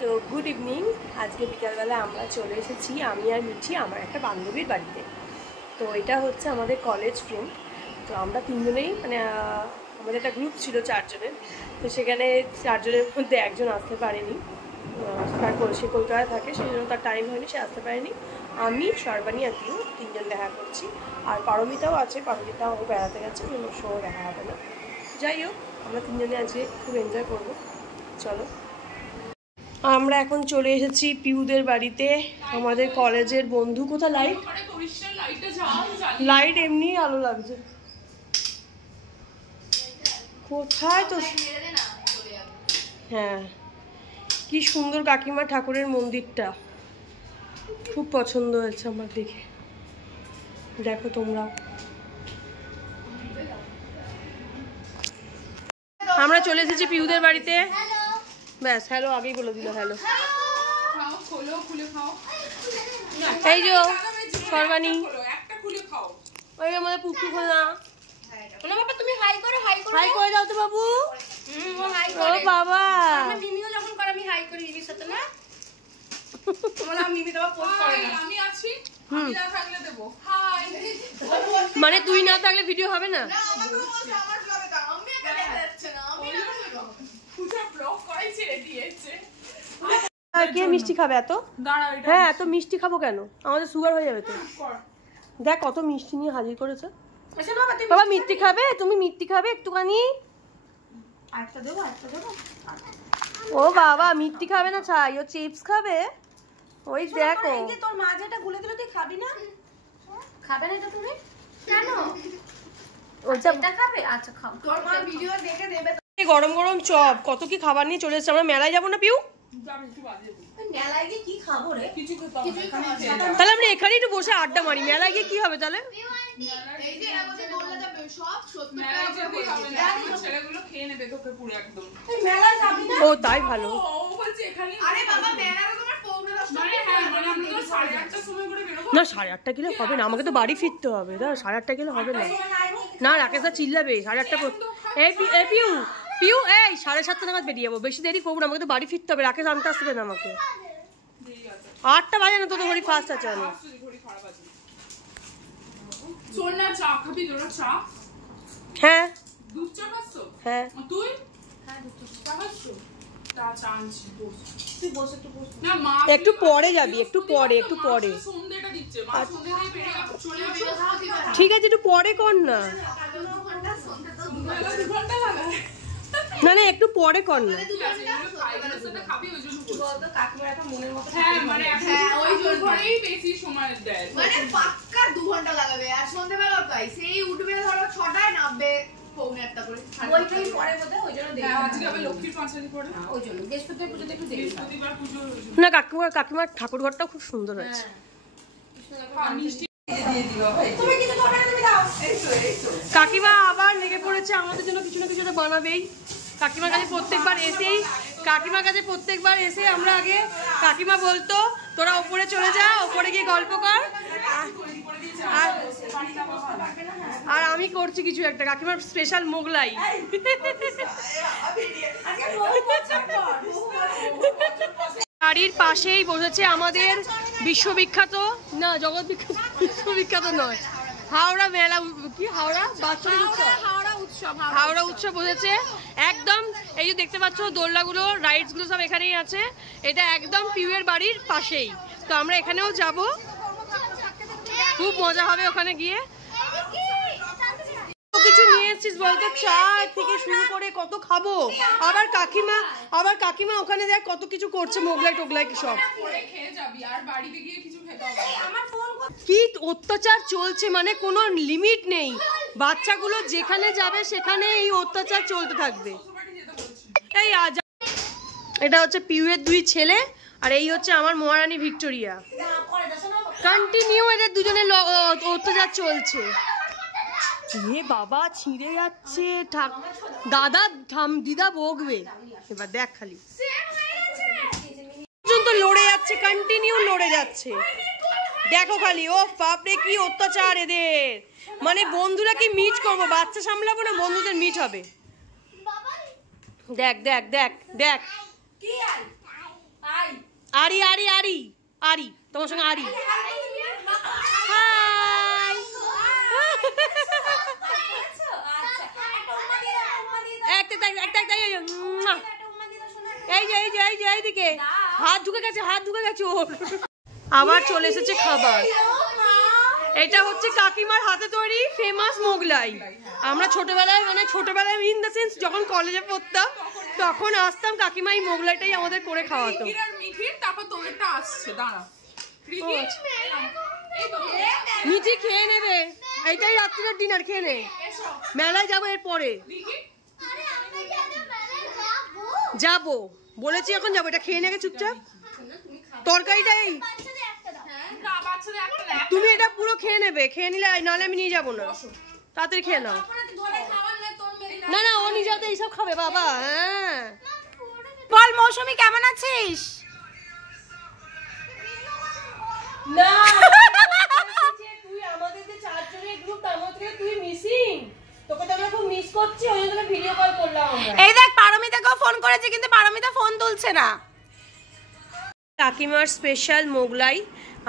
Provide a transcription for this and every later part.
তো good evening. আজকে বিকালবেলা আমরা চলে এসেছি আমি আর মিঠি আমার একটা বান্ধবীর বাড়িতে। তো এটা হচ্ছে আমাদের কলেজ ফ্রেন্ড। তো আমরা তিনজনেই মানে আমাদের একটা গ্রুপ ছিল 4 জনের। তো সেখানে 4 জনের মধ্যে একজন আসতে পারেনি, তারপর সে কলকাতায় থাকে, সেই জন্য তার টাইম হয়নি, সে আসতে পারেনি। আমি, সর্বাণী আর পিউ তিনজন দেখা করছি। আর পারমিতাও আছে, পারমিতাও বেড়াতে গেছে, ওর সঙ্গে দেখা হবে না। যাই হোক, আমরা তিনজনে আজকে খুব এনজয় করবো। চলো, আমরা এখন চলে এসেছি পিউদের বাড়িতে। আমাদের কলেজের বন্ধু। কোথায় লাইট? লাইট এমনি আলো লাগছে কোথায় তো। হ্যাঁ, কি সুন্দর কাকিমা ঠাকুরের মন্দিরটা, খুব পছন্দ হয়েছে আমার দেখে। দেখো তোমরা। আমরা চলে এসেছি পিউদের বাড়িতে। ব্যাস, হ্যালো আগেই বলে দিল হ্যালো। এই যে সর্বাণী, ওই আমাদের পুকুর খোলা। বাবা তুমি হাই করো, হাই করো, হাই করে দাও তো বাবু। ও বাবা, মিমিও যখন করে আমি হাই করি মিমির সাথে না। তোমার নাম মিমি, তোমার পোস্ট করে না। আমি আছি, আমি না থাকলে দেব হাই। মানে তুই না থাকলে ভিডিও হবে না? না, আমাকে বলছো আমার ব্লগে দাও। আমি একা দেখা যাচ্ছে না, আমি না পুরো ব্লগ করাই ছেড়ে দিয়েছে। আর কে মিষ্টি খাবে এত? দাঁড়া, এটা হ্যাঁ, এত মিষ্টি খাবো কেন? আমাদের সুগার হয়ে যাবে তো। দেখ কত মিষ্টি নিয়ে হাজির করেছে। আচ্ছা বাবা, বাবা মিষ্টি খাবে? তুমি মিষ্টি খাবে একটুখানি? আরেকটা দেবো, আরেকটা দেবো। ও বাবা, মিষ্টি খাবে না, চাই ও চিপস খাবে। ওই দেখো, এই যে তোর মা যেটা গুলে দিল, তুই খাবি না? খাবে না এটা তুমি? কেন? ওটা এটা খাবে? আচ্ছা খাও। তোর মা ভিডিও দেখে দেবে। গরম গরম চপ, কত কি খাবার নিয়ে চলে এসেছে। আমরা মেলায় যাবো না পিউ? মেলায় গিয়ে কি খাবো রে? কিছু তাহলে আমরা এখানেই একটু বসে আড্ডা মারি। মেলায় গিয়ে কি হবে তাহলে? ও তাই ভালো। না 8:30 গেলে হবে না, আমাকে তো বাড়ি ফিরতে হবে। দাঁড়া, 8:30 গেলে হবে না। না, রাকেশ দা চিল্লাবে 8:30। এই পিউ, পিউ এই 7:30 নাগাদ বেরিয়ে যাবো, বেশি দেরি করবো না, আমাকে তো বাড়ি ফিরতে হবে। রাকেশ আনতে আসবে না আমাকে। 8টা বাজে না, তো ঘড়ি ফাস্ট আছে অনেক। হ্যাঁ হ্যাঁ, একটু পরে যাবি, একটু পরে, একটু পরে। ঠিক আছে, একটু পরে কর না। না না, একটু পরে কর না। না কাকিমার ঠাকুর ঘরটাও খুব সুন্দর হয়েছে। কাকিমা আবার লেগে পড়েছে আমাদের জন্য কিছু না কিছু তো বানাবেই। কাকিমার কাছে প্রত্যেকবার এসে আমরা আগে কাকিমা বলতো তোরা ওপরে চলে যা, ওপরে গিয়ে গল্প কর। আর আমি করছি কিছু একটা, কাকিমার স্পেশাল মোগলাই। বাড়ির পাশেই বসেছে আমাদের বিশ্ববিখ্যাত, না জগৎ বিখ্যাত, বিশ্ববিখ্যাত নয়, হাওড়া মেলা। কি হাওড়া বাৎসরিক উৎসব? হাওড়া উৎসব বসেছে একদম। এই যে দেখতে পাচ্ছ দোলনাগুলো, রাইডসগুলো সব এখানেই আছে। এটা একদম পিউয়ের বাড়ির পাশেই। তো আমরা এখানেও যাব, খুব মজা হবে ওখানে গিয়ে। কিছু নিয়ে এসেছিস বলতে, চা থেকে শুরু করে কত খাবো। আবার কাকিমা ওখানে দেখ কত কিছু করছে, মোগলাই টোগলাই সব। কি অত্যাচার চলছে, মানে কোনো লিমিট নেই। বাচ্চাগুলো যেখানে যাবে সেখানে এই অত্যাচার চলতে থাকবে। এই এটা হচ্ছে পিউয়ের 2 ছেলে, আর এই হচ্ছে আমার মহারানী ভিক্টোরিয়া। কন্টিনিউ এদের দুজনের অত্যাচার চলছে। এ বাবা, ছিঁড়ে যাচ্ছে। দাদা দিদা বকবে এবার, দেখ খালি পর্যন্ত লড়ে যাচ্ছে, কন্টিনিউ লড়ে যাচ্ছে। দেখো খালি, ও বাপরে কি অত্যাচার এদের। মানে বন্ধুরা কি মিট করবো, বাচ্চা সামলাবো না বন্ধুদের মিট হবে। দেখ দেখ দেখ দেখ, আরি আরি আরি আরি তোমার সঙ্গে আরি এইদিকে হাত ঢুকে গেছে ওর। আবার চলে এসেছে খাবার। এটা হচ্ছে কাকিমার হাতে তৈরি ফেমাস মোগলাই। আমরা ছোটবেলায় ইন দ্য সেন্স যখন কলেজে পড়তাম তখন আসতাম, কাকিমা এই মোগলাইটাই আমাদের করে খাওয়াতো। মিঠি খেয়ে নেবে, এইটাই রাত্রির ডিনার, খেয়ে নে। মেলায় যাবো এর পরে, যাবো বলেছি, এখন যাবো। এটা খেয়ে নেবে চুপচাপ। তরকারিটাই তুমি এটা পুরো খেয়ে নেবে, খেয়ে নিলে নাহলে আমি নিয়ে যাবো না। তাড়াতাড়ি খেয়ে নাও। না না, ও নিজে হাতে এইসব খাবে বাবা। হ্যাঁ বল মৌসুমী কেমন আছিস? না তুই আমাদের যে চারজনের গ্রুপ তার মধ্যে তুই মিসিং, তোকে তো আমরা খুব মিস করছি, ওই জন্য তোকে ভিডিও কল করলাম আমরা। এই দেখ পারমিতাকেও ফোন করেছি কিন্তু পারমিতা ফোন তুলছে না। কাকিমার স্পেশাল মোগলাই।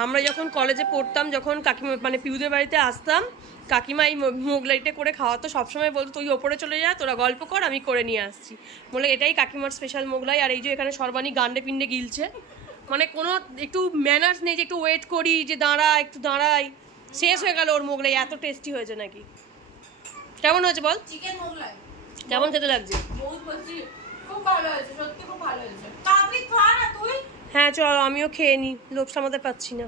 আমরা যখন কলেজে পড়তাম, যখন কাকিমা মানে পিউদের বাড়িতে আসতাম, কাকিমা এই মোগলাইটা করে খাওয়াতো। সবসময় বলতো তুই ওপরে চলে যা, তোরা গল্প কর, আমি করে নিয়ে আসছি। বলে এটাই কাকিমার স্পেশাল মোগলাই। আর এই যে এখানে সর্বাণী গান্ডে পিন্ডে গিলছে, মানে কোনো একটু ম্যানার্স নেই যে একটু ওয়েট করি, যে একটু দাঁড়াই। শেষ হয়ে গেল ওর মোগলাই, এত টেস্টি হয়েছে নাকি। কেমন হয়েছে বল? চিকেন মোগলাই কেমন খেতে লাগছে? বহুত বলছি, খুব ভালো হয়েছে, সত্যি খুব ভালো হয়েছে। কাবলি খা না তুই? হ্যাঁ চল, আমিও খেয়ে নিই, লোভ সামলাতে পারছি না।